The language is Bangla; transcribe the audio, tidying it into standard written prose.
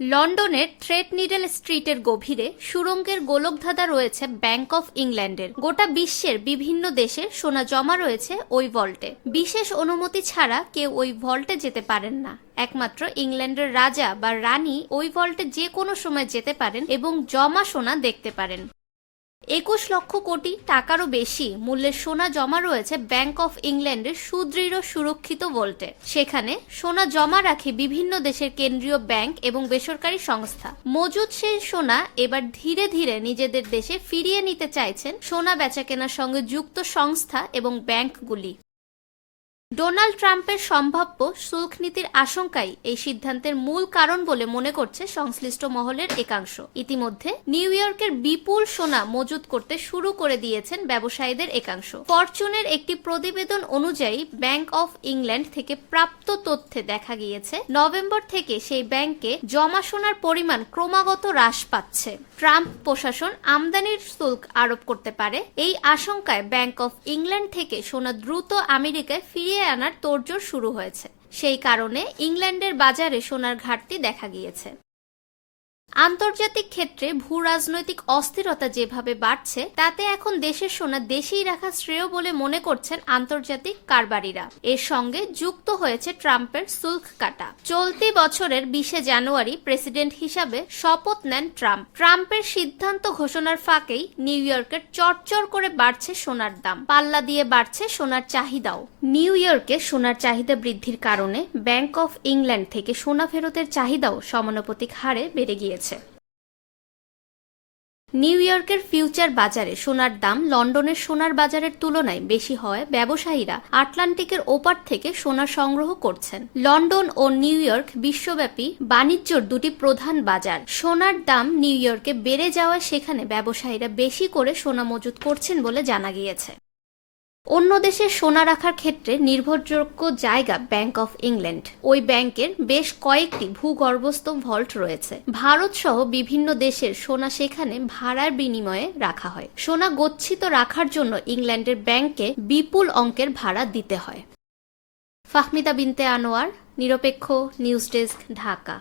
লন্ডনের থ্রেডনিডল স্ট্রিটের গভীরে সুড়ঙ্গের গোলকধাঁধা রয়েছে ব্যাংক অফ ইংল্যান্ডের। গোটা বিশ্বের বিভিন্ন দেশে সোনা জমা রয়েছে ওই ভল্টে। বিশেষ অনুমতি ছাড়া কেউ ওই ভল্টে যেতে পারেন না। একমাত্র ইংল্যান্ডের রাজা বা রানী ওই ভল্টে যে কোনো সময় যেতে পারেন এবং জমা সোনা দেখতে পারেন। 21 লক্ষ কোটি টাকারও বেশি মূল্যের সোনা জমা রয়েছে ব্যাংক অফ ইংল্যান্ডের সুদৃঢ় সুরক্ষিত ভল্টে। সেখানে সোনা জমা রাখে বিভিন্ন দেশের কেন্দ্রীয় ব্যাংক এবং বেসরকারি সংস্থা। মজুদ সেই সোনা এবার ধীরে ধীরে নিজেদের দেশে ফিরিয়ে নিতে চাইছেন সোনা বেচাকেনার সঙ্গে যুক্ত সংস্থা এবং ব্যাংকগুলি। ডোনাল্ড ট্রাম্পের সম্ভাব্য শুল্ক নীতির আশঙ্কাই এই সিদ্ধান্তের মূল কারণ বলে মনে করছে সংশ্লিষ্ট মহলের একাংশ। ইতিমধ্যে নিউ ইয়র্কের বিপুল সোনা মজুত করতে শুরু করে দিয়েছেন ব্যবসায়ীদের একাংশ। ফরচুনের একটি প্রতিবেদন অনুযায়ী ব্যাংক অফ ইংল্যান্ড থেকে প্রাপ্ত তথ্যে দেখা গিয়েছে নভেম্বর থেকে সেই ব্যাংকে জমা সোনার পরিমাণ ক্রমাগত হ্রাস পাচ্ছে। ট্রাম্প প্রশাসন আমদানির শুল্ক আরোপ করতে পারে, এই আশঙ্কায় ব্যাংক অফ ইংল্যান্ড থেকে সোনা দ্রুত আমেরিকায় ফিরিয়ে আনার তোড়জোড় শুরু হয়েছে। সেই কারণে ইংল্যান্ডের বাজারে সোনার ঘাটতি দেখা গিয়েছে। আন্তর্জাতিক ক্ষেত্রে ভূ রাজনৈতিক অস্থিরতা যেভাবে বাড়ছে তাতে এখন দেশের সোনা দেশেই রাখা শ্রেয় বলে মনে করছেন আন্তর্জাতিক কারবারিরা। এর সঙ্গে যুক্ত হয়েছে ট্রাম্পের শুল্ক কাটা। চলতি বছরের 20 জানুয়ারি প্রেসিডেন্ট হিসাবে শপথ নেন ট্রাম্প। ট্রাম্পের সিদ্ধান্ত ঘোষণার ফাঁকেই নিউ ইয়র্কের চরচর করে বাড়ছে সোনার দাম, পাল্লা দিয়ে বাড়ছে সোনার চাহিদাও। নিউ ইয়র্কে সোনার চাহিদা বৃদ্ধির কারণে ব্যাংক অফ ইংল্যান্ড থেকে সোনা ফেরতের চাহিদাও সমানুপাতিক হারে বেড়ে গিয়েছে। নিউ ইয়র্কের ফিউচার বাজারে সোনার দাম লন্ডনের সোনার বাজারের তুলনায় বেশি হওয়ায় ব্যবসায়ীরা আটলান্টিকের ওপার থেকে সোনা সংগ্রহ করছেন। লন্ডন ও নিউ ইয়র্ক বিশ্বব্যাপী বাণিজ্যর দুটি প্রধান বাজার। সোনার দাম নিউ ইয়র্কে বেড়ে যাওয়ায় সেখানে ব্যবসায়ীরা বেশি করে সোনা মজুত করছেন বলে জানা গিয়েছে। অন্য দেশে সোনা রাখার ক্ষেত্রে নির্ভরযোগ্য জায়গা ব্যাংক অফ ইংল্যান্ড। ওই ব্যাংকের বেশ কয়েকটি ভূগর্ভস্থ ভল্ট রয়েছে। ভারত সহ বিভিন্ন দেশের সোনা সেখানে ভাড়ার বিনিময়ে রাখা হয়। সোনা গচ্ছিত রাখার জন্য ইংল্যান্ডের ব্যাংকে বিপুল অঙ্কের ভাড়া দিতে হয়। ফাহমিদা বিনতে আনোয়ার, নিরপেক্ষ নিউজ ডেস্ক, ঢাকা।